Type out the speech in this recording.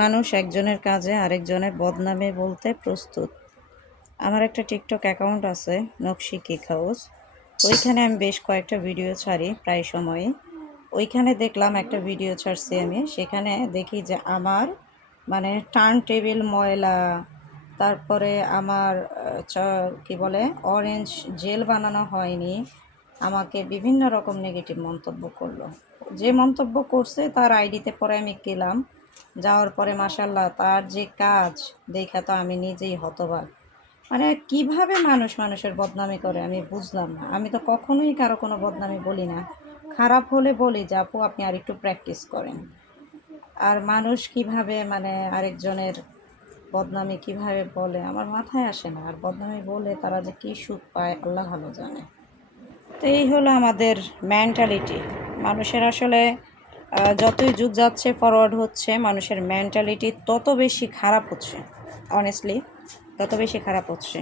মানুষ একজনের কাজে আরেকজনের বদনামে বলতে প্রস্তুত। আমার একটা টিকটক অ্যাকাউন্ট আছে, নকশি কেক হাউস। ওইখানে আমি বেশ কয়েকটা ভিডিও ছাড়ি প্রায় সময়ই। ওইখানে দেখলাম একটা ভিডিও ছাড়ছি আমি, সেখানে দেখি যে আমার মানে টার্ন টেবিল ময়লা, তারপরে আমার কি বলে অরেঞ্জ জেল বানানো হয়নি, আমাকে বিভিন্ন রকম নেগেটিভ মন্তব্য করলো। যে মন্তব্য করছে তার আইডিতে পরে আমি গেলাম, যাওয়ার পরে মাশাল্লাহ তার যে কাজ দেখা তো আমি নিজেই হতবাক। মানে কিভাবে মানুষ মানুষের বদনামি করে আমি বুঝলাম না। আমি তো কখনোই কারো কোনো বদনামি বলি না, খারাপ হলে বলি যে আপু আপনি আর একটু প্র্যাকটিস করেন। আর মানুষ কিভাবে মানে আরেকজনের বদনামি কিভাবে বলে আমার মাথায় আসে না। আর বদনামি বলে তারা যে কী সুখ পায় আল্লাহ ভালো জানে। তো এই হলো আমাদের মেন্টালিটি। মানুষের আসলে যতই যুগ যাচ্ছে ফরওয়ার্ড হচ্ছে, মানুষের মেন্টালিটি তত বেশি খারাপ হচ্ছে। অনেস্টলি তত বেশি খারাপ হচ্ছে।